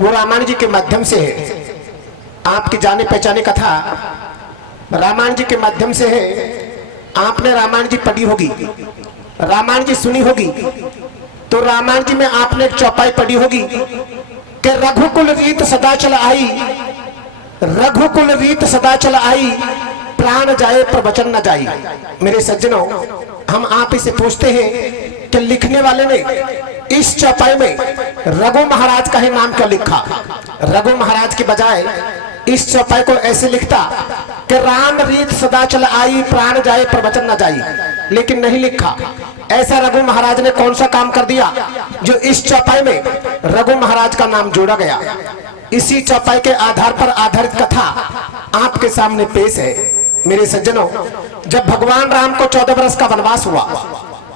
वो रामायण जी के माध्यम से है। आपकी जाने पहचाने कथा रामायण जी के माध्यम से है। आपने रामायण जी पढ़ी होगी, रामायण जी सुनी होगी, तो रामायण जी में आपने एक चौपाई पढ़ी होगी कि रघुकुल रीत सदा चल आई, रघुकुल रीत सदा चल आई, प्राण जाए पर वचन न जाई। मेरे सज्जनों, हम आप इसे पूछते हैं कि लिखने वाले ने इस चौपाई में रघु महाराज का ही नाम क्यों लिखा? रघु महाराज के बजाय इस चौपाई को ऐसे लिखता कि राम रीत सदा चल आई, प्राण जाए पर वचन न जाई, लेकिन नहीं लिखा। ऐसा रघु महाराज ने कौन सा काम कर दिया जो इस चौपाई में रघु महाराज का नाम जोड़ा गया? इसी चौपाई के आधार पर आधारित कथा आपके सामने पेश है। मेरे सज्जनों, जब भगवान राम को 14 वर्ष का वनवास हुआ,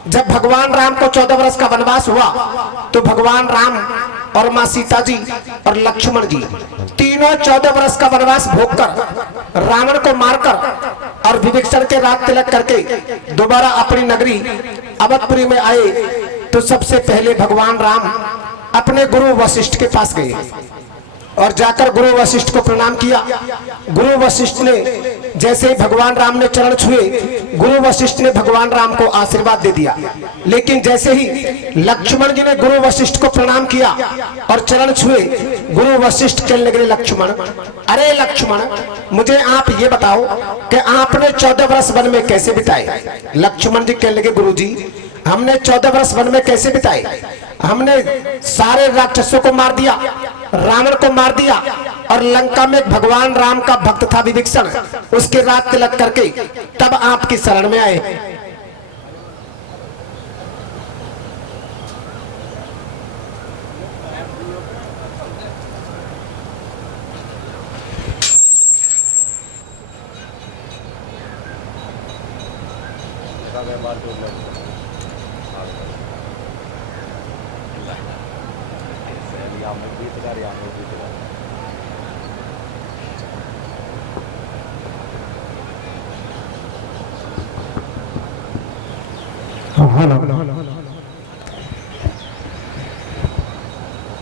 जब भगवान राम को 14 वर्ष का वनवास हुआ, तो भगवान राम और मां सीता जी और लक्ष्मण जी तीनों 14 वर्ष का वनवास भोगकर, रावण को मारकर और विभीषण के रात तिलक करके दोबारा अपनी नगरी अवधपुरी में आए। तो सबसे पहले भगवान राम अपने गुरु वशिष्ठ के पास गए और जाकर गुरु वशिष्ठ को प्रणाम किया। गुरु वशिष्ठ ने जैसे ही भगवान राम ने चरण छुए, गुरु वशिष्ठ ने भगवान राम को आशीर्वाद दे दिया। लेकिन जैसे ही लक्ष्मण जी ने गुरु वशिष्ठ को प्रणाम किया और चरण छुए, गुरु वशिष्ठ कहने लगे, लक्ष्मण, अरे लक्ष्मण, मुझे आप ये बताओ कि आपने 14 वर्ष वन में कैसे बिताए? लक्ष्मण जी कहने लगे, गुरु जी, हमने 14 वर्ष वन में कैसे बिताए? हमने सारे राक्षसों को मार दिया, रावण को मार दिया, और लंका में भगवान राम का भक्त था विभीषण, उसके रात तिलक करके तब आपकी शरण में आए।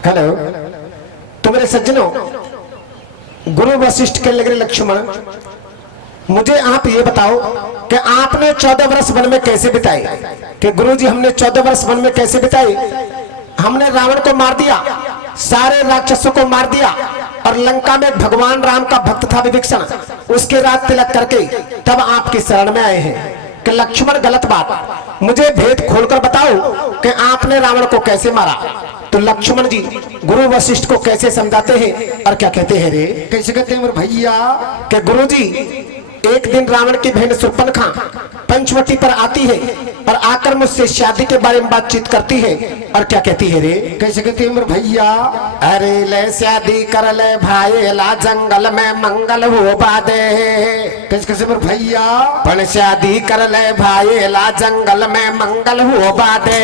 हेलो, तो मेरे सज्जनों, गुरु वशिष्ठ के लगे, लक्ष्मण, मुझे आप ये बताओ कि आपने 14 वर्ष वन में कैसे बिताए? कि गुरु जी, हमने 14 वर्ष वन में कैसे बिताए? हमने रावण को मार दिया, सारे राक्षसों को मार दिया, और लंका में भगवान राम का भक्त था विभीषण, उसके रात तिलक करके तब आपकी शरण में आए हैं। कि लक्ष्मण, गलत बात, मुझे भेद खोलकर बताओ कि आपने रावण को कैसे मारा? तो लक्ष्मण जी गुरु वशिष्ठ को कैसे समझाते हैं और क्या कहते हैं? रे कैसे कहते हैं मेरे भैया? कि गुरु जी, एक दिन रावण की बहन शूर्पणखा पंचवटी पर आती है और आकर मुझसे शादी के बारे में बातचीत करती है, और क्या कहती है? रे कैसे कहती है मेरे भैया? अरे ले शादी कर ले भाई, ला जंगल में मंगल हो बादे। कैसे कैसे मेरे भैया? पण शादी कर ले भाई, ला जंगल में मंगल हो बादे,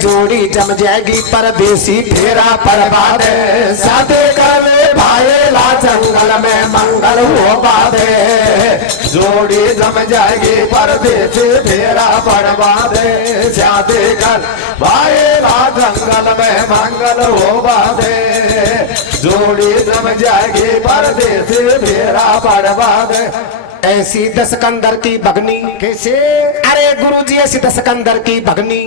जोड़ी जम जाएगी परदेसी फेरा बर्बाद। शादी कर ले भाई, ला जंगल में मंगल हो बादे, जोड़ी जम जाएगी परदेसी फेरा बर्बाद। शादी कर भाई, ला जंगल में मंगल हो बादे, जोड़ी जम जाएगी परदेसी फेरा बर्बाद। ऐसी दशकंदर की भगनी कैसे? अरे गुरुजी, ऐसी दशकंदर की भगनी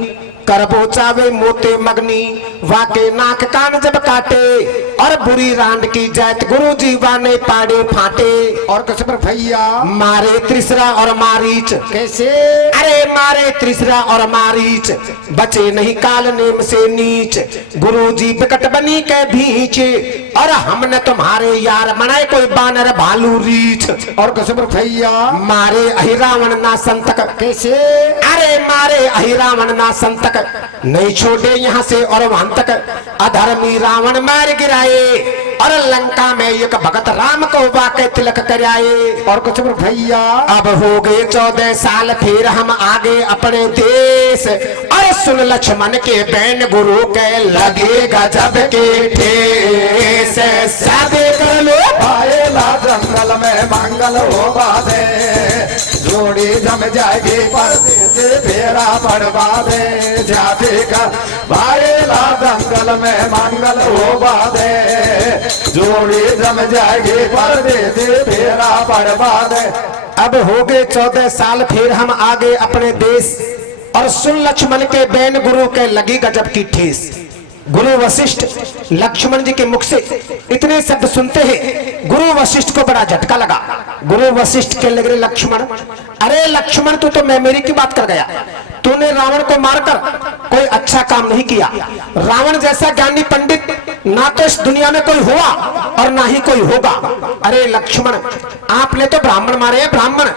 करबो चावे मोते मगनी, वाके नाक कान जब काटे, और बुरी रांड की जात गुरुजी वाने पाड़े फाटे। और कैसे पर भैया? मारे त्रिसरा और मारीच। कैसे? अरे मारे त्रिसरा और मारीच, बचे नहीं काल नेम से नीच, गुरुजी बिकट बनी के बीच, और हमने तुम्हारे यार बनाए कोई बानर भालू रीछ। और कैसे पर भैया? मारे अहिरावण ना संतक। कैसे? अरे मारे अहिरावण ना संतक, नहीं छोड़े यहाँ से और वहां तक, अधर्मी रावण मार गिराए, और लंका में एक भगत राम को वाके तिलक कराए। और कुछ भैया? अब हो गए 14 साल, फिर हम आगे अपने देश, और सुन लक्ष्मण के बैन गुरु के लगे गजब के ठेस। शादी कर लो भाई, ला जंगल में मंगल हो बादे, जोड़ी जम जाएगी परदेसी फेरा बर्बादे। शादी कर भाई, ला जंगल में मंगल हो बादे, जोड़ी जम जाएगी परदेसी फेरा बर्बाद। अब हो गए 14 साल फिर हम आगे अपने देश, और सुन लक्ष्मण के बैन गुरु के लगी गजब की ठेस। गुरु वशिष्ठ लक्ष्मण जी के मुख से इतने शब्द सुनते हैं, गुरु वशिष्ठ को बड़ा झटका लगा। गुरु वशिष्ठ के लग रहे लक्ष्मण, अरे लक्ष्मण तू तो मैं मेरी की बात कर गया, तूने रावण को मारकर कोई अच्छा काम नहीं किया। रावण जैसा ज्ञानी पंडित ना तो इस दुनिया में कोई हुआ और ना ही कोई होगा। अरे लक्ष्मण, आपने तो ब्राह्मण मारे हैं, ब्राह्मण।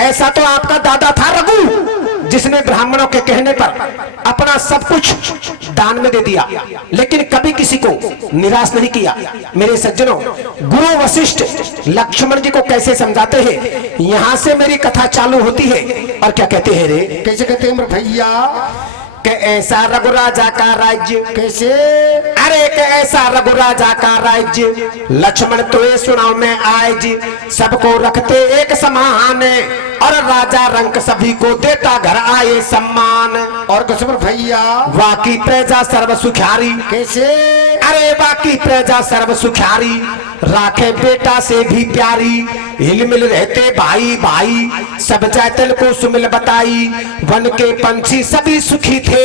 ऐसा तो आपका दादा था रघु, जिसने ब्राह्मणों के कहने पर अपना सब कुछ दान में दे दिया, लेकिन कभी किसी को निराश नहीं किया। मेरे सज्जनों, गुरु वशिष्ठ लक्ष्मण जी को कैसे समझाते हैं, यहां से मेरी कथा चालू होती है। और क्या कहते हैं रे, कैसे कहते हैं भैया कि ऐसा रघुराजा का राज्य, कैसे, अरे कि ऐसा रघुराजा का राज्य, लक्ष्मण तो ये सुनाओ मैं आज, सबको रखते एक समान, और राजा रंक सभी को देता घर आए सम्मान। और कसम भैया वाकी प्रजा सर्व सुखारी, कैसे, अरे बाकी प्रजा सर्व सुखारी, राखे बेटा से भी प्यारी, हिल मिल रहते भाई भाई, सब जैतन को सुमिल बताई, वन के पंछी सभी सुखी थे,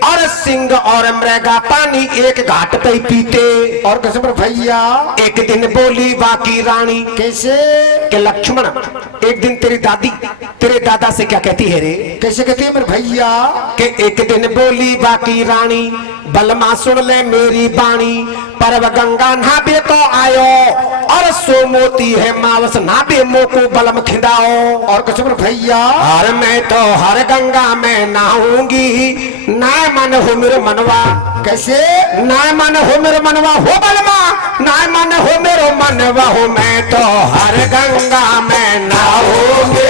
और सिंह और मृगा पानी एक घाट पे पीते। और कसम भैया एक दिन बोली बाकी रानी, कैसे, कि लक्ष्मण एक दिन तेरी दादी तेरे दादा से क्या कहती है रे, कैसे कहती है मेरे भैया, कि एक दिन बोली बाकी रानी, बलमा सुन ले मेरी बाणी, परव गंगा नाबे तो आयो, और सो मोती है मावस नाबे मोको बलम खिंदाओ। और कसम भैया और मैं तो हर गंगा में नहाऊंगी, ना मन हो मेरे मनवा, कैसे, ना मन हो मेरे मनवा हो बलमा, ना मन हो मेरे मनवा हो, मैं तो हर गंगा में नहाऊंगी,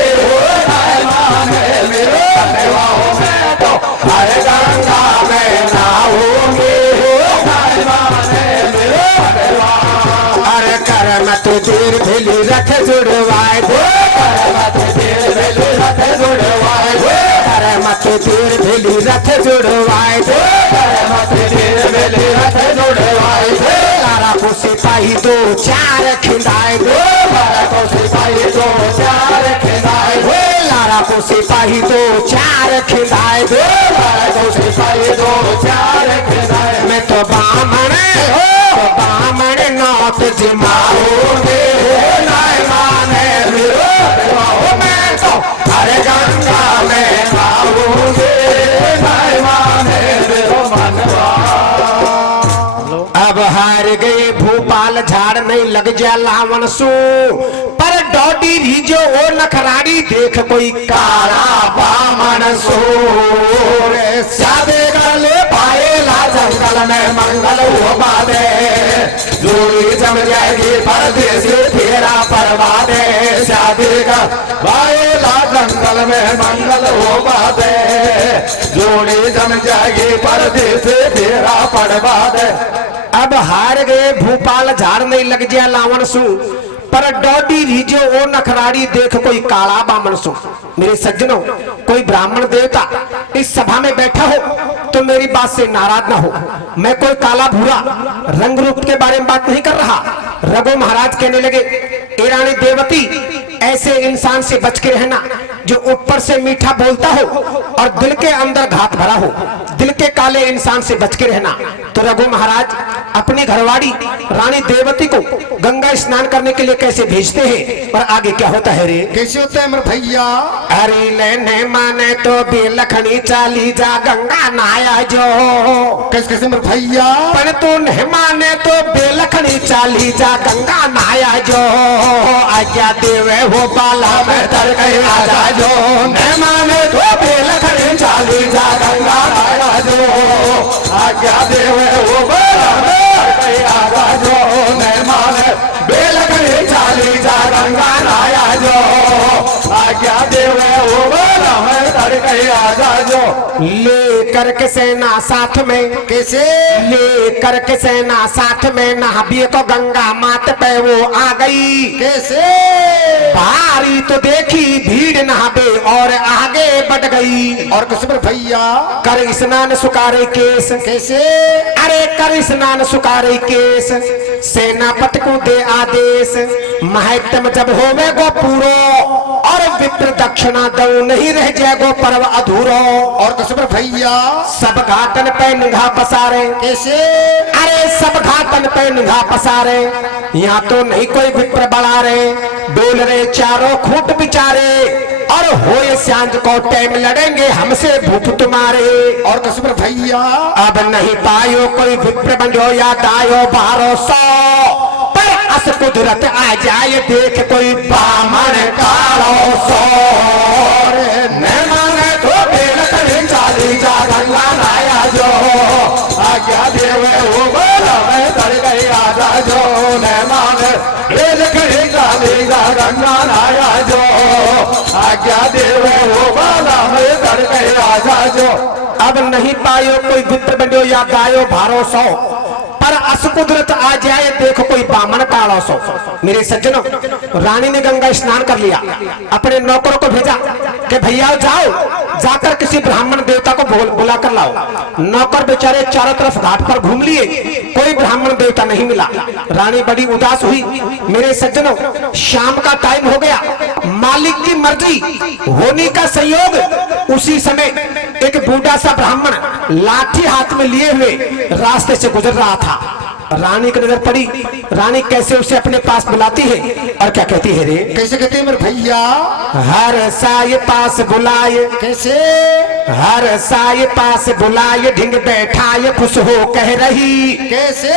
हर गंगा में नहाऊंगी, अरे कर मत देर भेली रथ जुड़वाए दो, कर मत देर भेली रथ जुड़वाए दो, कर मत देर भेली रथ जुड़वाए दो, कर मत देर भेली रथ जुड़वाए दो, लारा को सिपाही दो चार खिंदाए दो, लारा को सिपाही दो चार खिंदाए दो, लारा को सिपाही दो चार खिंदाए दो, लारा को सिपाही दो चार खिंदाए। मैं तो बामण हो, तो बामण नौत जिमाओगे, नाय माने मेरो हो, मैं तो हर गंगा में नहाऊंगी, नाय माने मेरो मनवा। अब हार गए भोपाल झाड़ नहीं लग जा लावन सू, पर डॉडी रीजो ओ नखराड़ी देख कोई काला बामण सो, सादे गले पाए ला जंगल में मंगल हो बादे, जोड़ी जम जाएगी परदेसी फेरा बर्बादे, सादे का पाए ला जंगल में मंगल हो बादे, जोड़ी जम जाएगी परदेसी फेरा बर्बादे। अब हार गए भोपाल झाड़ नहीं लग जा लावन सू, पर डॉडी रीजो ओ नखराड़ी देख कोई काला बामण सो। मेरे सज्जनों, कोई ब्राह्मण देवता इस सभा में बैठा हो तो मेरी बात से नाराज ना हो। मैं कोई काला भूरा रंग रूप के बारे में बात नहीं कर रहा। रघु महाराज कहने लगे, ए रानी देवती, ऐसे इंसान से बच के रहना जो ऊपर से मीठा बोलता हो और दिल के अंदर घात भरा हो। दिल के काले इंसान से बच के रहना। तो रघु महाराज अपनी घरवाड़ी रानी देवती को गंगा स्नान करने के लिए कैसे भेजते हैं, और आगे क्या होता है रे, कैसे होता है मेरे भैया, अरे लेने माने तो बेलखनी चाली जा गंगा नहाया जो, कैसे कैसे मेरे भैया, पर तू नहीं माने तो बेलखनी चाली जा गंगा नहाया जो, आज्ञा देवे हो बाला में तर गई राजा जो, नहीं माने तो बेलखनी चाली जा गंगा नहाया जो, आज्ञा देवे हो बाला में तर गई राजा जो, नहीं माने बेलखनी चाली जा गंगा नहाया जो, आज्ञा देवे हो बाला में तर गई राजा जो। लेक करके सेना साथ में, कैसे ले करके सेना साथ में नहाबी को गंगा मात पे वो आ गई। कैसे भारी तो देखी भीड़ नहाबे और आगे बढ़ गई। और कसम भैया कर स्नान सुकारे केस, कैसे अरे कर स्नान सुकारे केस, सेनापति को दे आदेश, महत्म जब होवे गो पूरो और विप्र दक्षिणा दऊ नहीं रह जाएगो पर्व अधूरो। और कसम भैया सब घाटन पे निगाह पसारे, कैसे अरे सब घाटन पे निगाह पसारे, यहाँ तो नहीं कोई विप्र बढ़ा रे, डोल रे चारों खूट बिचारे, और होए सांझ को टाइम लड़ेंगे हमसे भूप तुम्हारे। और कसम भैया अब नहीं पायो कोई विप्र बंधो या दायो 1200, पर अस कुदरत आ जाए देख कोई बामन कालो सो। माने तो बेल करे चाली जा गंगा लाया जो आज्ञा देवे वो बोला मैं तर गई आजा जो न माने बेल करे चाली जा गंगा लाया जो आज्ञा देवे वो बोला मैं तर गई आजा जो। अब नहीं पायो कोई विप्र बंधो या दायो 1200, पर अस कुदरत आ जाए देखो कोई बामन कालो सो। मेरे सज्जनों, रानी ने गंगा स्नान कर लिया, अपने नौकरों को भेजा कि भैया जाओ जाकर किसी ब्राह्मण देवता को बुला कर लाओ। नौकर बेचारे चारों तरफ घाट पर घूम लिए, कोई ब्राह्मण देवता नहीं मिला। रानी बड़ी उदास हुई। मेरे सज्जनों, शाम का टाइम हो गया, मालिक की मर्जी होने का संयोग। उसी समय एक बूढ़ा सा ब्राह्मण लाठी हाथ में लिए हुए रास्ते से गुजर रहा था। रानी की नजर पड़ी, रानी कैसे उसे अपने पास बुलाती है और क्या कहती है रे? कैसे कहते हैं मेरे भैया? हर साये पास बुलाए, कैसे हर साये पास बुलाए, ढिंग बैठाए खुश हो कह रही, कैसे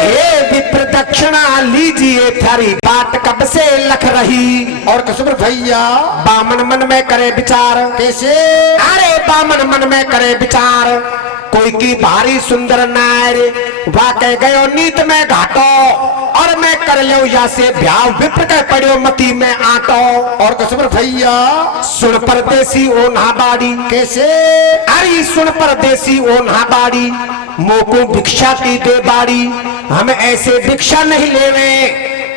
हे विप्र दक्षिणा लीजिए थारी बाट कब से लख रही। और कसम भैया बामन मन में करे विचार, कैसे अरे बामन मन में करे विचार, कोई की भारी सुंदर नार वाकई गयो नीत में घाटो, और मैं कर लो या से ब्याह विप्र के पड़ो मती में आटो। और कसम भैया सुन परदेसी ओ नाबाड़ी, कैसे अरे सुन परदेसी ओ नाबाड़ी, मोको भिक्षा की दे बाड़ी, हम ऐसे भिक्षा नहीं लेवे,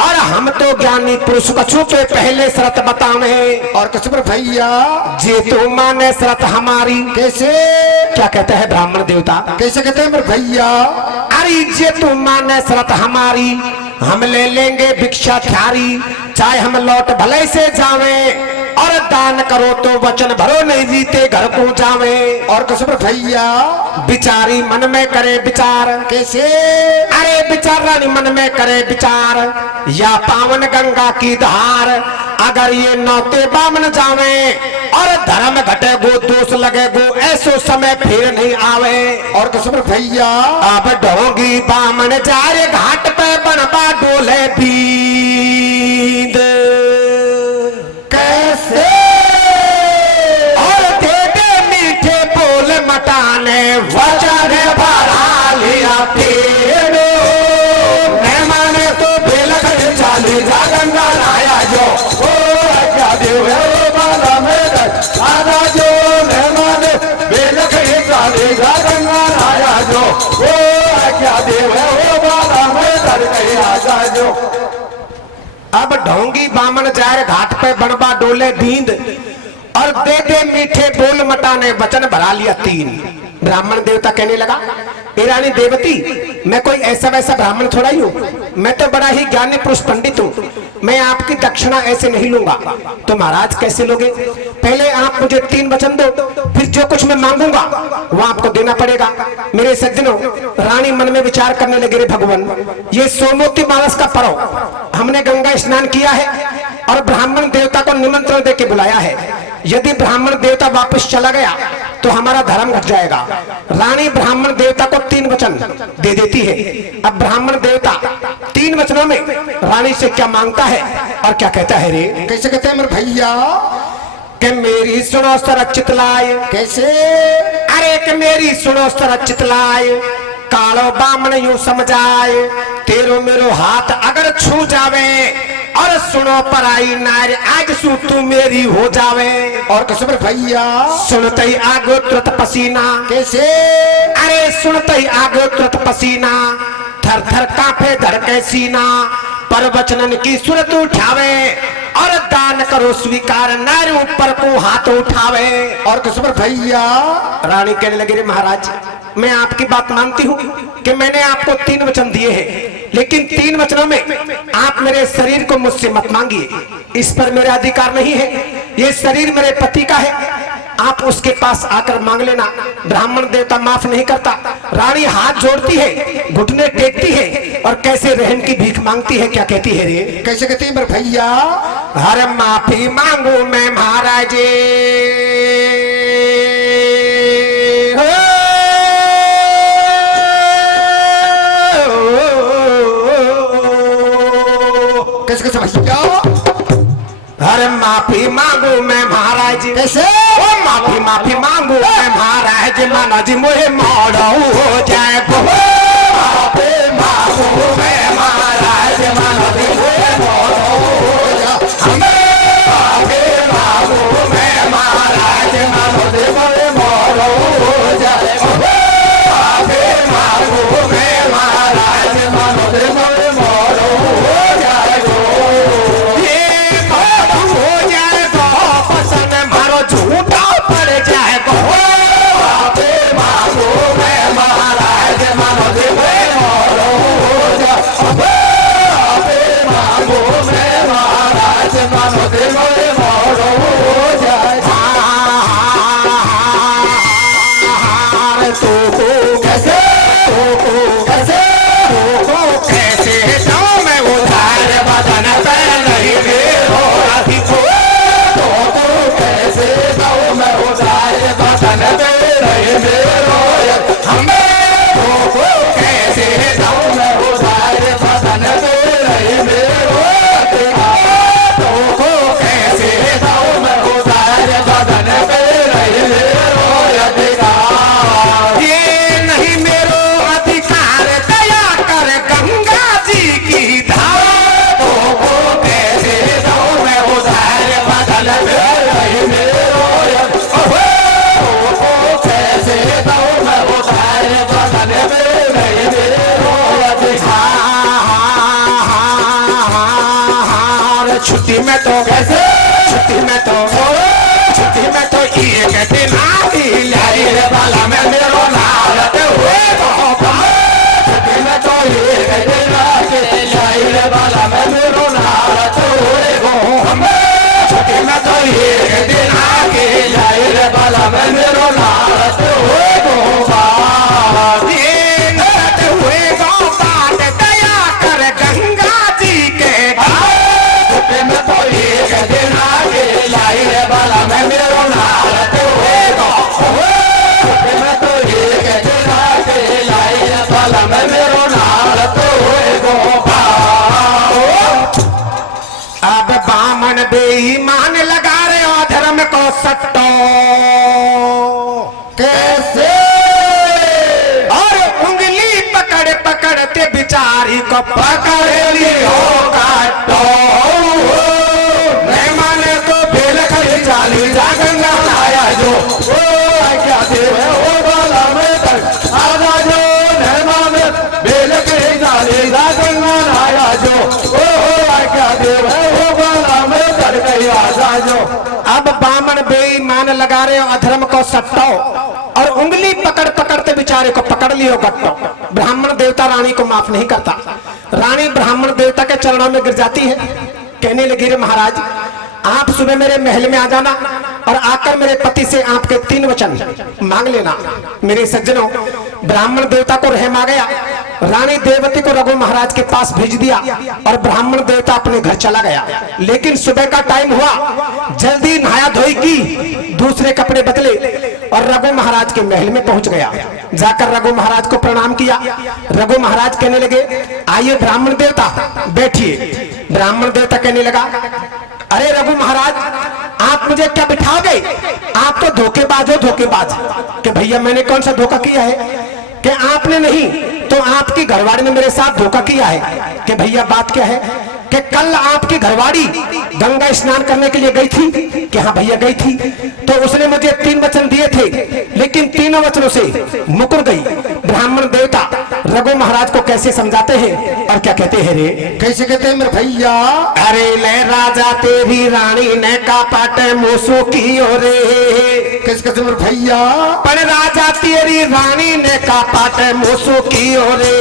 और हम तो ज्ञानी पुरुष कछु पे पहले शर्त बतावे। और कसम भैया जे तू माने शर्त हमारी, कैसे क्या कहता है ब्राह्मण देवता? कैसे कहते हैं मेरे भैया? अरे जे तू माने शर्त हमारी, हम ले लेंगे भिक्षा थारी, चाहे हम लौट भले से जावे, और दान करो तो वचन भरो नहीं जीते घर को जावे। और कसम भैया बिचारी मन में करे विचार, कैसे अरे बिचार रानी मन में करे विचार, या पावन गंगा की धार, अगर ये नौते बामन जावे, और धर्म घटे गो दोष लगे गो, ऐसो समय फिर नहीं आवे। और कसम भैया अब डोंगी बामन जारे घाट पे बनबा डोले बींद, कैसे और दे दे मीठे बोल मटाने वचन भरा लिया तेरो, मेहमान तो बेलख चाली जा गंगा लाया जो ओ क्या देव है बाला मेरा आजा जो मेहमान बेलख चाली जा गंगा लाया जो ओ क्या देव है ओ बाला मेरा कहीं आजा जो। अब ढोंगी बामन जाए घाट पे बनबा डोले बींद, और दे दे मीठे बोल मटाने वचन भरा लिया 3। ब्राह्मण देवता कहने लगा, ए रानी देवती, मैं कोई ऐसा वैसा ब्राह्मण थोड़ा ही हूँ, मैं तो बड़ा ही ज्ञानी पुरुष पंडित हूँ, मैं आपकी दक्षिणा ऐसे नहीं लूंगा। तो महाराज कैसे लोगे? पहले आप मुझे 3 वचन दो, फिर जो कुछ मैं मांगूंगा वो आपको देना पड़ेगा। मेरे सज्जनों, रानी मन में विचार करने लगे, रे भगवान, ये सोमवती मावस का पर्व, हमने गंगा स्नान किया है और ब्राह्मण देवता को निमंत्रण दे के बुलाया है, यदि ब्राह्मण देवता वापस चला गया तो हमारा धर्म घट जाएगा। रानी ब्राह्मण देवता को 3 वचन दे देती है। अब ब्राह्मण देवता 3 वचनों में रानी से क्या मांगता है और क्या कहता है रे? कैसे कहते हैं मेरे भैया? कि मेरी सुनो सरचित लाए, कैसे अरे कि मेरी सुनो सरचित लाए, कालो बामन यूं समझाए, तेरो मेरो हाथ अगर छू जावे, और सुनो पराई नार आज सू तू मेरी हो जावे। और कसम भैया सुनते ही आगो तुरंत पसीना। कैसे? अरे सुनते ही आगो तुरंत पसीना, थर थर कांपे धड़के सीना। पर वचनन की सूरत उठावे और दान करो स्वीकार, नारी ऊपर को हाथ उठावे। और कसम भैया रानी कहने लगी रे महाराज मैं आपकी बात मानती हूँ कि मैंने आपको 3 वचन दिए हैं, लेकिन 3 वचनों में आप मेरे शरीर को मुझसे मत मांगिए, इस पर मेरा अधिकार नहीं है। ये शरीर मेरे पति का है, आप उसके पास आकर मांग लेना, ब्राह्मण देवता माफ नहीं करता। रानी हाथ जोड़ती है, घुटने टेकती है और कैसे रहन की भीख मांगती है। क्या कहती है रे? कैसे कहती है भैया? हर माफी मांगू मैं महाराज, कैसे कैसे भैया? हर माफी मांगू मैं महाराज। कैसे? ओ माफी माफी मांगू मैं महाराज, माना जी मुझे मोड़ो हो जाए। माफी मांगू मैं महाराज, माना जी मुझे मोड़ो हो जाए। माफी मांगू मैं महाराज, मानो जी मुझे मोड़ो हो जाए। माफी मांगू मैं महाराज, मानो जी मुझे मोड़ो हो जाए। ये मोड़ो हो जाए तो पसंद मारो झूठा पड़ जाए। माफी मांगू मैं महाराज, मानो जी मुझे मोड़ो हो जाए। माफी मांगू मैं महाराज, मानो जी मुझे मोड़ो हो जाए। तो कैसे कैसे कैसे जाऊं मैं उधार बदन पे नहीं मेरो राधी को। तो कैसे जाऊं मैं उधार बदन पे नहीं मेरो हमें। तो कैसे जाऊं मैं उधार बदन पे नहीं मेरो। तो कैसे जाऊं मैं उधार बदन पे नहीं मेरो अधिकार। ये नहीं मेरो अधिकार, दया कर गंगा जी की धार। तो कैसे जाऊं मैं उधार बदन पे नहीं मेरो। तो कैसे जाऊं मैं उधार बदन पे नहीं मेरो अधिकार। छुट्टी में तो कैसे छुट्टी में तो एक दिन आती लाई रे बाला में मेरो नारद हुए छुट्टी में तो एक दिन आती लाई रे बाला में मेरो नारद हुए छुट्टी में तो एक दिन आके लाई रे बाला में मेरो नारद हुए हुए बात दया कर गंगा जी के घाट। छुट्टी में तो एक दिन आके लाई रे बाला में मेरो नारद हुए छुट्टी में तो एक दिन आके लाई रे बाला में मेरो नारद हुए अब बामन बेईमान लगा रहे हो धर्म को सट्टो। कैसे? और उंगली पकड़ पकड़ते बिचारी को पकड़ लियो काटो। मैं माने तो बेल खड़ी चाली जा गंगा लाया जो। क्या देव है ओ बाला में तक आजा जो। मैं माने बेल खड़ी चाली जा गंगा लाया जो। क्या देव है ओ बाला में तक गई आजा जो। अब बामन बेईमान लगा रहे हो अधर्म को सट्टो और उंगली पकड़ पकड़ते बेचारे को पकड़ लियो गट्टो। ब्राह्मण देवता रानी को माफ नहीं करता। रानी ब्राह्मण देवता के चरणों में गिर जाती है, कहने लगी रे महाराज आप सुबह मेरे महल में आ जाना और आकर मेरे पति से आपके 3 वचन मांग लेना। मेरे सज्जनों ब्राह्मण देवता को रहम आ गया। रानी देवती को रघु महाराज के पास भेज दिया और ब्राह्मण देवता अपने घर चला गया। लेकिन सुबह का टाइम हुआ, जल्दी नहाया धोई की, दूसरे कपड़े बदले और रघु महाराज के महल में पहुंच गया। जाकर रघु महाराज को प्रणाम किया। रघु महाराज कहने लगे आइए ब्राह्मण देवता बैठिए। ब्राह्मण देवता कहने लगा अरे रघु महाराज आप मुझे क्या बिठाओगे? आप तो धोखेबाज हो धोखेबाज। कि भैया मैंने कौन सा धोखा किया है? कि आपने नहीं तो आपकी घरवाड़ी ने मेरे साथ धोखा किया है। कि भैया बात क्या है कि कल आपकी घरवाड़ी गंगा स्नान करने के लिए गई थी। कि हाँ भैया गई थी। तो उसने मुझे 3 वचन दिए थे, लेकिन तीनों वचनों से मुकर गई। ब्राह्मण देवता रघु महाराज को कैसे समझाते हैं और क्या कहते हैं रे? कैसे कहते हैं मेरे भैया? अरे ले राजा तेरी रानी ने का पाट मोसो की रे। कैसे कहते मेरे भैया? पर राजा तेरी रानी ने का पाट मोसो की रे।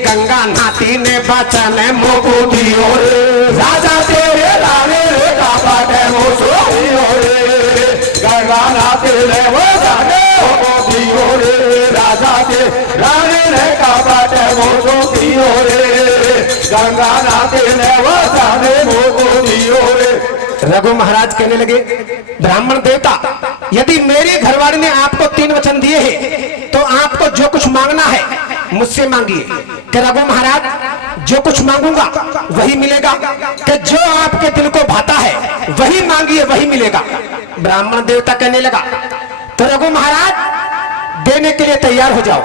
गंगा नाती ने बचन मोको दियो रे। राजा तेरे रानी ने का पाट मोसो कियो रे। गंगा नाती ने बचन मोको दियो रे। राजा ते रानी ने का पाट मोसो कियो रे। गंगा नाती ने बचन मोको दियो रे। रघु महाराज कहने लगे, ब्राह्मण देवता यदि मेरी घरवाली ने आपको 3 वचन दिए हैं तो आपको जो कुछ मांगना है मुझसे मांगिए। कि रघु महाराज जो कुछ मांगूंगा वही मिलेगा। कि जो आपके दिल को भाता है वही मांगिए, वही मिलेगा। ब्राह्मण देवता कहने लगा, तो रघु महाराज देने के लिए तैयार हो जाओ।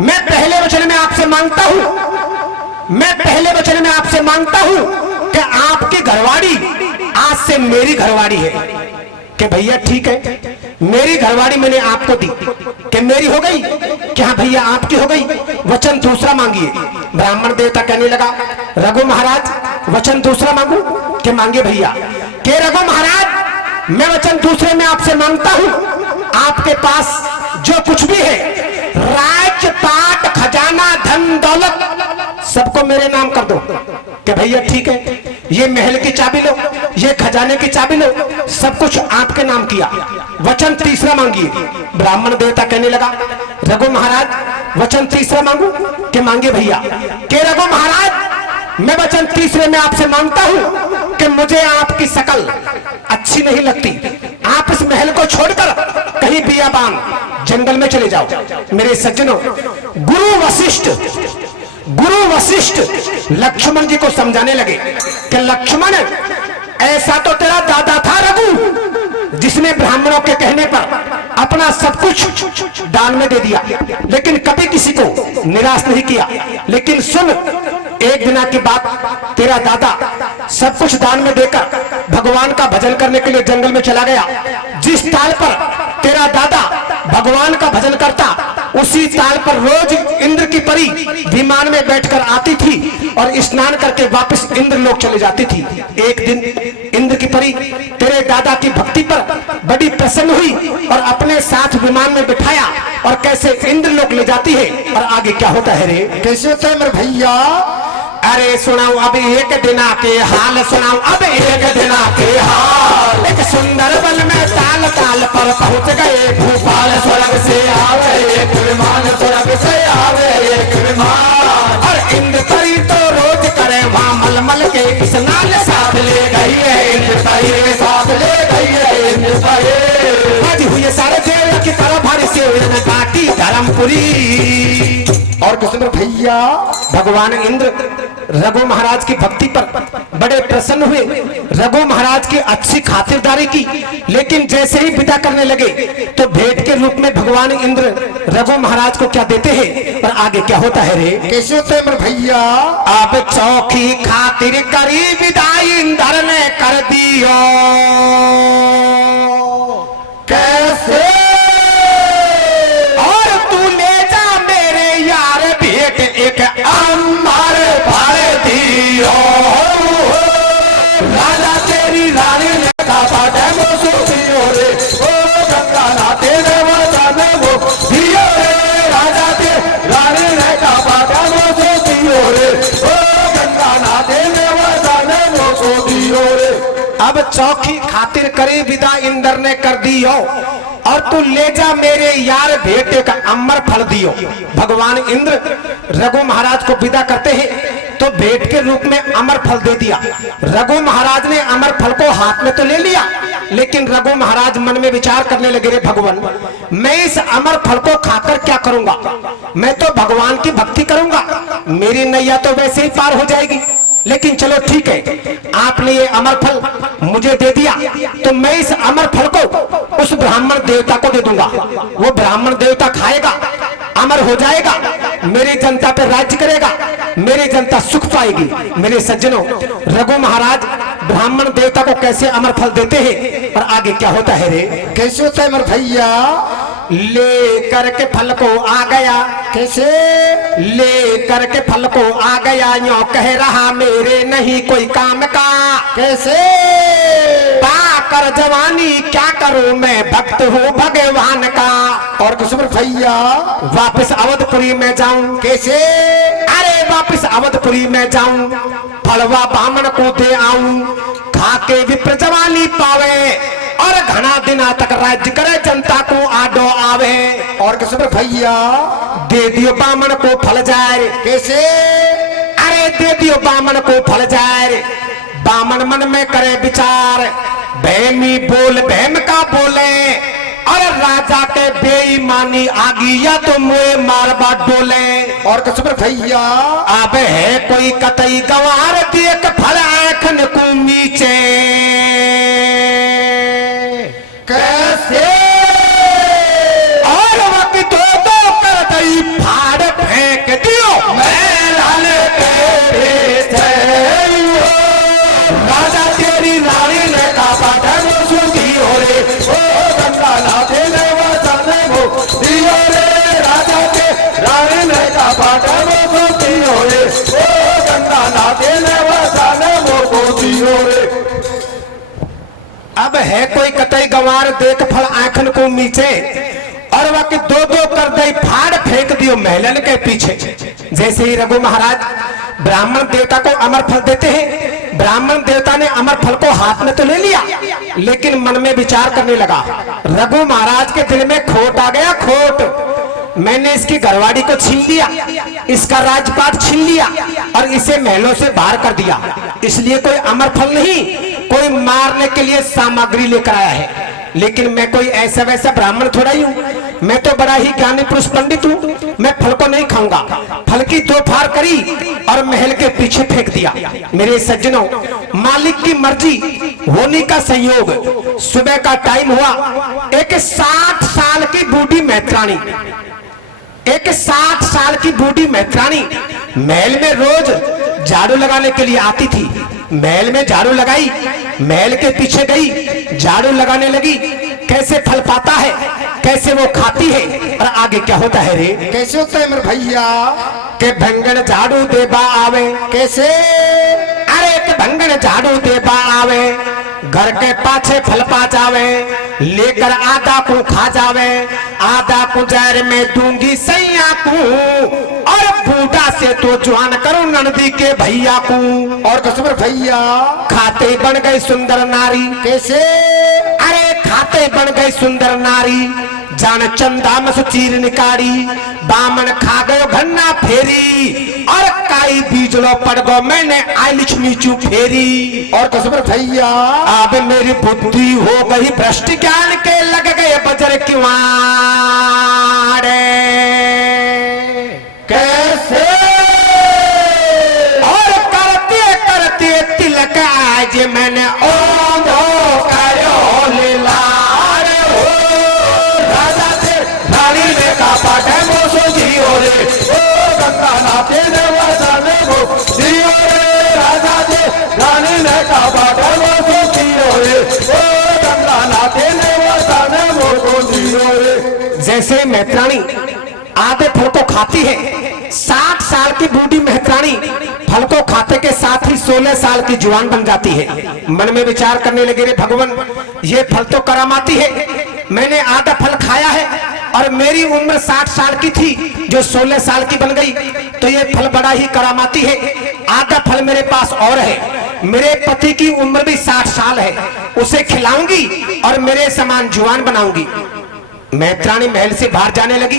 मैं पहले वचन में आपसे मांगता हूं, मैं पहले वचन में आपसे मांगता हूं कि आपकी घरवाड़ी आज से मेरी घरवाड़ी है। कि भैया ठीक है, मेरी घरवाड़ी मैंने आपको दी। कि मेरी हो गई? कि हाँ भैया आपकी हो गई। वचन दूसरा मांगिए। ब्राह्मण देवता कहने लगा, रघु महाराज वचन दूसरा मांगू? कि मांगे भैया। कि रघु महाराज मैं वचन दूसरे में आपसे मांगता हूं, आपके पास जो कुछ भी है, राज्य पाट खजाना धन दौलत सबको मेरे नाम कर दो। कि भैया ठीक है, ये महल की चाबी लो, ये खजाने की चाबी लो, सब कुछ आपके नाम किया। वचन तीसरा मांगिए। ब्राह्मण देवता कहने लगा, रघु महाराज वचन तीसरा मांगू? कि मांगे भैया। कि रघु महाराज मैं वचन तीसरे में आपसे मांगता हूं कि मुझे आपकी शकल अच्छी नहीं लगती। आप इस महल को छोड़कर कहीं बियाबान जंगल में चले जाओ। मेरे सज्जनों, गुरु वशिष्ठ लक्ष्मण जी को समझाने लगे कि लक्ष्मण ऐसा तो तेरा दादा था रघु, जिसने ब्राह्मणों के कहने पर अपना सब कुछ दान में दे दिया, लेकिन कभी किसी को निराश नहीं किया। लेकिन सुन, एक दिन की बात, तेरा दादा सब कुछ दान में देकर भगवान का भजन करने के लिए जंगल में चला गया। जिस ताल पर तेरा दादा भगवान का भजन करता, उसी ताल पर रोज इंद्र की परी विमान में बैठकर आती थी और स्नान करके वापस इंद्र लोक चले जाती थी। एक दिन इंद्र की परी तेरे दादा की भक्ति पर बड़ी प्रसन्न हुई और अपने साथ विमान में बिठाया और कैसे इंद्र लोक ले जाती है। और आगे क्या होता है रे? कैसे होता है मेरे भैया? अरे सुनाओ अब एक दिना के हाल, सुनाओ अब एक दिना के हाल। एक सुंदर वन में ताल ताल पर पहुंच गए भूपाल। स्वर्ग से आवे एक विमान, स्वर्ग से आवे एक विमान। और इंद्र परी तो रोज करे वहाँ मलमल के स्नान साथ ले गई है। इंद्र परी के साथ ले गई है। इंद्र परी आज हुए सारे देव की तरह भर से काटी धर्मपुरी। और कृष्ण भैया भगवान इंद्र रघु महाराज की भक्ति पर बड़े प्रसन्न हुए, रघु महाराज की अच्छी खातिरदारी की। लेकिन जैसे ही विदा करने लगे तो भेंट के रूप में भगवान इंद्र रघु महाराज को क्या देते हैं और आगे क्या होता है रे? कैसे होते हैं मेरे भैया? अब चौकी खातिर करी विदाई इंद्र ने कर दियो। कैसे? और तू ले जा मेरे यार भेंट एक अमर भर दियो। राजा तेरी रानी ने का पाट मोसो दियो रे। ओ गंगा नाते ने वचन वो दियो रे। राजा ते रानी ने का पाट मोसो दियो रे। ओ गंगा नाते ने वचन मोसो दियो रे। अब चौकी खातिर करे विदा इंद्र ने कर दियो और तू ले जा मेरे यार बेटे का अमर फल दियो। भगवान इंद्र रघु महाराज को विदा करते हैं तो भेंट के रूप में अमर फल दे दिया। रघु महाराज ने अमर फल को हाथ में तो ले लिया, लेकिन रघु महाराज मन में विचार करने लगे, रे भगवान मैं इस अमर फल को खाकर क्या करूंगा? मैं तो भगवान की भक्ति करूंगा, मेरी नैया तो वैसे ही पार हो जाएगी। लेकिन चलो ठीक है, आपने ये अमर फल मुझे दे दिया तो मैं इस अमर फल को उस ब्राह्मण देवता को दे दूंगा। वो ब्राह्मण देवता खाएगा अमर हो जाएगा, मेरी जनता पे राज्य करेगा, मेरी जनता सुख पाएगी। मेरे सज्जनों, रघु महाराज ब्राह्मण देवता को कैसे अमर फल देते हैं और आगे क्या होता है रे? कैसे होता है मेरे भैया? ले करके फल को आ गया, कैसे? ले करके फल को आ गया, यो कह रहा मेरे नहीं कोई काम का। कैसे? पाकर जवानी क्या करूं मैं, भक्त हूँ भगवान का। और कुछ मेरे भैया? वापस अवधपुरी में जाऊं। कैसे? अरे वापस अवधपुरी में जाऊं, फलवा बामन को दे आऊं, खा के विप्र जवानी पावे और घना दिना तक राज्य करे, जनता को आडो आवे। और कुछ मेरे भैया? दे दियो बामन को फल जाए। कैसे? अरे दे दियो बामन को फल जाए। बामन मन में करे विचार, बहमी बोल बहम का बोले, और राजा के बेईमानी आगी या तो मुए मार बाट बोले। और कुछ मेरे भैया? अब है कोई कतई गवार, देख फल आँखन को नीचे। कैसे? और वक्त तो कर दई फाड़ फेंक दियो मैं लाल तेरे थे, राजा तेरी रानी ने का पाठन सुधी हो रे। ओ गंगा नाथे ने वचन वो दियो रे, राजा के रानी ने का पाटन को दियो रे। ओ गंगा नाथे ने वचन वो दियो रे। अब है कोई कतई गंवार, देख फल आंखन को नीचे, और वह दो दो कर दई फाड़ फेंक दियो महलन के पीछे। जैसे ही रघु महाराज ब्राह्मण देवता को अमर फल देते हैं, ब्राह्मण देवता ने अमर फल को हाथ में तो ले लिया, लेकिन मन में विचार करने लगा। रघु महाराज के दिल में खोट आ गया, खोट। मैंने इसकी घरवाड़ी को छीन लिया, इसका राजपाट छीन लिया और इसे महलों से बाहर कर दिया, इसलिए कोई अमर फल नहीं, कोई मारने के लिए सामग्री लेकर आया है। लेकिन मैं कोई ऐसा वैसा ब्राह्मण थोड़ा ही हूँ, मैं तो बड़ा ही ज्ञानी पुरुष पंडित हूँ, मैं फल को नहीं खाऊंगा। फल की दो फाड़ करी और महल के पीछे फेंक दिया। मेरे सज्जनों, मालिक की मर्जी, होने का संयोग। सुबह का टाइम हुआ, एक 60 साल की बूढ़ी मैत्राणी, एक 60 साल की बूढ़ी मैत्राणी महल में रोज झाड़ू लगाने के लिए आती थी। महल में झाड़ू लगाई, महल के पीछे गई, झाड़ू लगाने लगी। कैसे फल पाता है, कैसे वो खाती है और आगे क्या होता है रे? कैसे होता है मेरे भैया? के भंगन झाड़ू देबा आवे। कैसे? अरे के भंगन झाड़ू देबा आवे, घर के पाछे फल पा जावे, लेकर आधा को खा जावे, आधा को जहर में दूंगी सैया को, और बूढ़ा से तो जवान करो नंदी के भैया को। और कसबर भैया? खाते बन गई सुंदर नारी। कैसे? अरे खाते बन गई सुंदर नारी, जान चंदा मस चीर निकारी, बामन खा गयो घन्ना फेरी, और काई बीजलो पड़ गो मैंने आई लक्ष्मी चू फेरी। और कसबर भैया? अब मेरी बुद्धि हो गई भ्रष्ट, ज्ञान के लग गए बजर किवाड़े। कैसे? और करते करते तिलक आज मैंने ओंधो करो लीलार हो, राजा से रानी ने का पाटे मोसो दियो रे। ओ गंगा नाथे ने वचन वो दियो रे, राजा से रानी ने का पाटे मोसो दियो रे। ओ गंगा नाथे ने वचन वो दियो रे। जैसे मैत्राणी आधे फल को खाती है, 60 साल की बूढ़ी मैत्राणी फल को खाते के साथ ही 16 साल की जवान बन जाती है। मन में विचार करने लगे, रे भगवान, ये फल तो करामाती है, मैंने आधा फल खाया है और मेरी उम्र 60 साल की थी जो 16 साल की बन गई, तो ये फल बड़ा ही करामाती है। आधा फल मेरे पास और है, मेरे पति की उम्र भी 60 साल है, उसे खिलाऊंगी और मेरे समान जुआन बनाऊंगी। मैत्राणी महल से बाहर जाने लगी,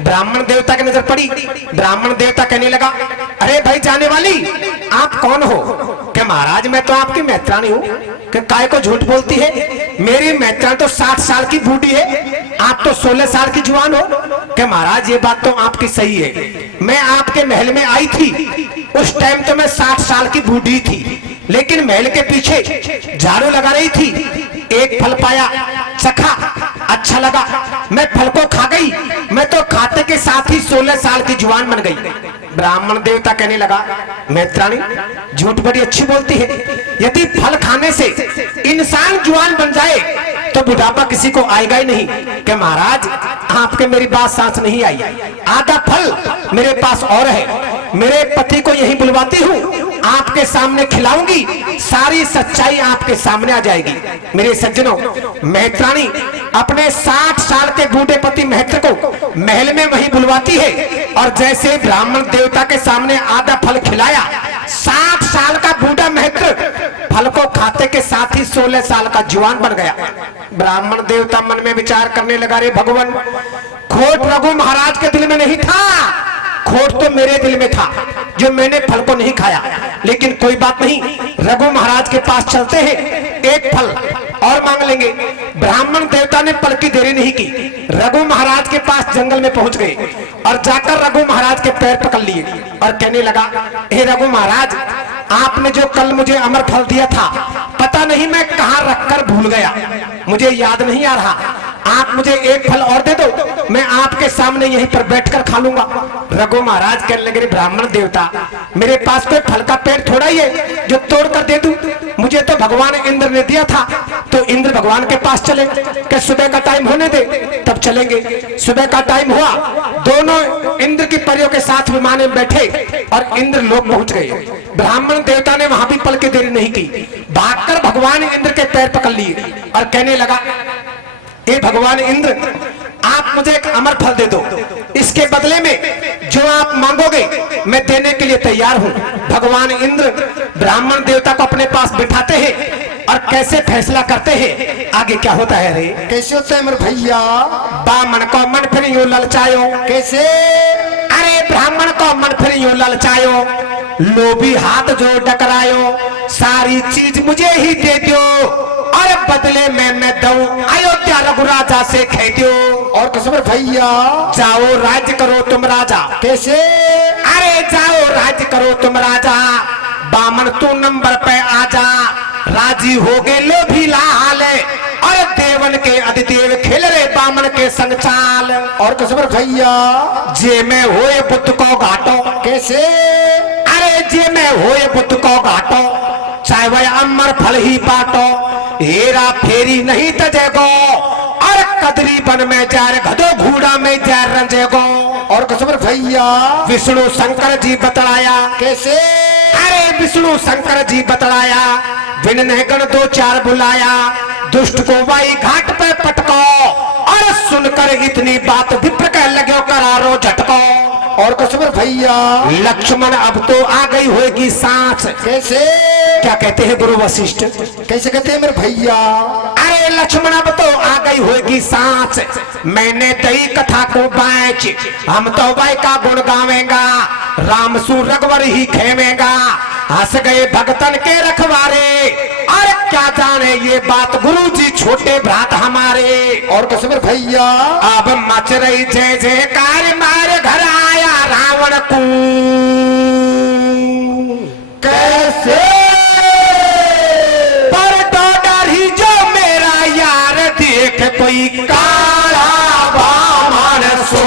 ब्राह्मण देवता की नजर पड़ी। ब्राह्मण देवता कहने लगा, अरे भाई जाने वाली, आप कौन हो? क्या महाराज मैं तो आपकी मैत्राणी हूँ। कि काय को झूठ बोलती है, मेरी मैत्राणी तो 60 साल की बूढ़ी है, आप तो 16 साल की जुआन हो। क्या महाराज ये बात तो आपकी सही है, मैं आपके महल में आई थी, उस टाइम तो मैं 60 साल की बूढ़ी थी, लेकिन महल के पीछे झाड़ू लगा रही थी, एक फल पाया, चखा, अच्छा लगा, मैं फल को खा गई। मैं तो खाते के साथ ही 16 साल की जुआन बन गई। ब्राह्मण देवता कहने लगा, मैत्राणी झूठ बड़ी अच्छी बोलती है, यदि फल खाने से इंसान जुआन बन जाए तो बुढ़ापा किसी को आएगा ही नहीं। कि महाराज आपके मेरी बात सांस नहीं आई, आधा फल मेरे पास और है, मेरे पति को यही बुलवाती हूँ, आपके सामने खिलाऊंगी, सारी सच्चाई आपके सामने आ जाएगी। मेरे सज्जनों, मैत्राणी अपने 60 साल के बूढ़े पति महत्र को महल में वही बुलवाती है और जैसे ब्राह्मण देवता के सामने आधा फल खिलाया, 60 साल का बूढ़ा महत्र फल को खाते के साथ ही 16 साल का जवान बन गया। ब्राह्मण देवता मन में विचार करने लगा, रे भगवान, खोट रघु महाराज के दिल में नहीं था, खोट तो मेरे दिल में था जो मैंने फल को नहीं खाया। लेकिन कोई बात नहीं, रघु महाराज के पास चलते हैं, एक फल और मांग लेंगे। ब्राह्मण देवता ने पल की देरी नहीं की, रघु महाराज के पास जंगल में पहुंच गए और जाकर रघु महाराज के पैर पकड़ लिए और कहने लगा, हे रघु महाराज, आपने जो कल मुझे अमर फल दिया था, पता नहीं मैं कहां रखकर भूल गया, मुझे याद नहीं आ रहा, आप मुझे एक फल और दे दो, मैं आपके सामने यहीं पर बैठकर खा लूंगा। रघु महाराज कहने लगे, ब्राह्मण देवता, मेरे पास कोई फल का पेड़ थोड़ा ही है जो तोड़ कर दे दूं, मुझे तो भगवान इंद्र ने दिया था, तो इंद्र भगवान के पास चले कि सुबह का टाइम होने दे तब चलेंगे। सुबह का टाइम हुआ, दोनों इंद्र की परियों के साथ विमान में बैठे और इंद्र लोक पहुंच गए। ब्राह्मण देवता ने वहां भी पल की देरी नहीं की, भागकर भगवान इंद्र के पैर पकड़ लिए और कहने लगा, हे भगवान इंद्र, आप मुझे एक अमर फल दे दो, इसके बदले में जो आप मांगोगे मैं देने के लिए तैयार हूं। भगवान इंद्र ब्राह्मण देवता को अपने पास बिठाते हैं और कैसे फैसला करते हैं, आगे क्या होता है रे? कैसे होता है मेरे भैया? ब्राह्मण को मन फिर यूं ललचायो, कैसे? अरे ब्राह्मण को मन फिर यूं ललचायो, लोभी हाथ जो टकरायो, सारी चीज मुझे ही दे दो और बदले में मैं दूं अयोध्या रघुराजा से कह दो। और कसम भैया, जाओ राज्य करो तुम राजा। कैसे? अरे जाओ राज्य करो तुम राजा, बामन तू नंबर पे आजा, राजी हो गए लोभी लाल और देवन के अधिदेव खेल रे बामन के संग चाल। और कसम भैया, जे में होए बुद्ध को घाटो। कैसे? अरे जे में होए बुद्ध को घाटो, चाहे वह अमर फल ही बाटो, हेरा फेरी नहीं तजेगो और कदरी बन में जार गधो घूड़ा में जार रंजेगो। और कसम भैया, विष्णु शंकर जी बतलाया। कैसे? अरे विष्णु शंकर जी बतलाया, विन गण 2-4 बुलाया, दुष्ट को वही घाट पे पटको और सुनकर इतनी बात विप्र कह लगे करारो झटको। और कसम भैया, लक्ष्मण अब तो आ गई होगी सांस। कैसे? क्या कहते हैं गुरु वशिष्ठ? कैसे कहते हैं मेरे भैया? अरे लक्ष्मण अब तो आ गई होगी सांस, मैंने दई कथा को बाँच, हम तो भाई का गुण गावेगा, राम सु रघुवर ही खेवेगा, हंस गए भगतन के रखवारे, अरे क्या जाने ये बात गुरु जी छोटे भ्रात हमारे। और कसम भैया, अब मच रही जय जयकार, मारे घर आया रावण को। कैसे? पर डॉडर ही जो मेरा यार देख कोई काला बामन सो,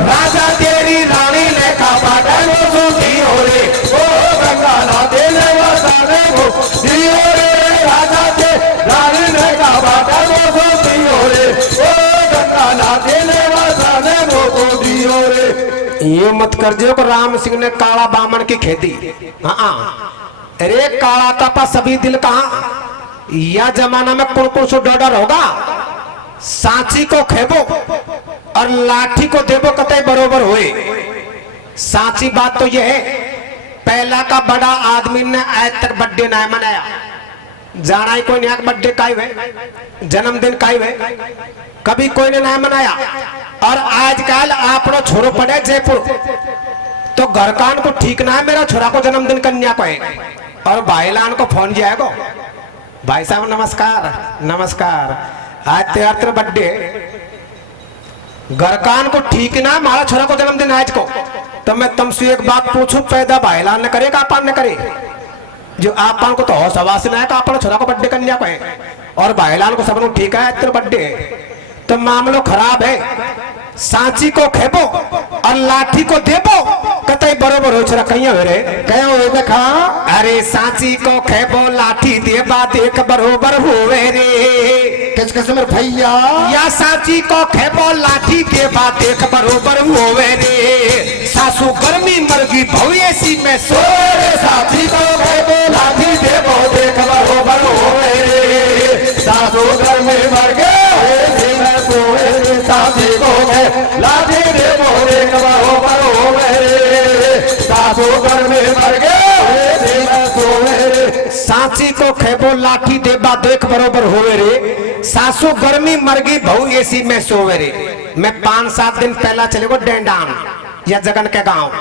राजा तेरी रानी ने कहा डरो दियो रे, ओ गंगा ना देने वाले को दियो रे, राजा ते रानी ने कहा डरो दियो रे, ओ गंगा ना देने वाले को दियो रे। ये मत कर दियो को राम सिंह ने काला बामन की खेती। हाँ, अरे काला तपा सभी दिल कहा, या जमाना में कुड़ सो डर होगा, सांची को खेबो और लाठी को देबो कतई बरोबर होए। सांची बात तो यह है, पहला का बड़ा आदमी ने आज तक बर्थडे ना मनाया, जाना ही कोई नहीं बर्थडे काई है, जन्मदिन काई है, कभी कोई ने ना मनाया। और आजकल आपनो छोरो पड़े जयपुर, तो घर कान को ठीक ना है, मेरा छोरा को जन्मदिन कन्या को है, और भाईलान को फोन जाएगा, भाई साहब नमस्कार नमस्कार, आज तेरा बर्थडे, घर कान को ठीक ना, हमारा छोरा को जन्मदिन आज को। तो मैं तुमसे एक बात पूछूं, पैदा भाईलान ने करे का आपन ने करे? जो आपन को तो होश हवास ना है का आपन छोरा को बर्थडे कन्या को है, और भाईलान को सबनों ठीक है तेरा बर्थडे, तो मामलो खराब है। सांची को खेबो और लाठी को देबो कतई बरोबर हो छरा कहिया रे कया हो देखा अरे सांची को खेबो लाठी देबा देख बरोबर होवे रे किस किस्म भैया या सांची को खेबो लाठी देबा देख बरोबर होवे रे सासू गर्मी मरगी भवेसी में सोरे साथी को खेबो लाठी देबो देख बरोबर होवे रे सासू घर में मर गए मैं सोए रे साथी को लाठी देबो देख बरोबर होवे रे सासू घर में मर गए मैं सोए रे सांची को खेबो लाठी देबा देख बरोबर होवे रे सासू गर्मी मरगी बहु एसी में सोवे रे मैं 5-7 दिन पहला चले गो डेंडाम या जगन के गांव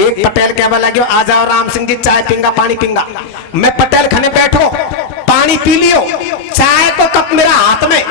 एक पटेल कहवा लगे आ जाओ राम सिंह जी चाय पिंगा पानी पिंगा मैं पटेल खाने बैठो पानी पी लियो चाय को कप मेरा हाथ में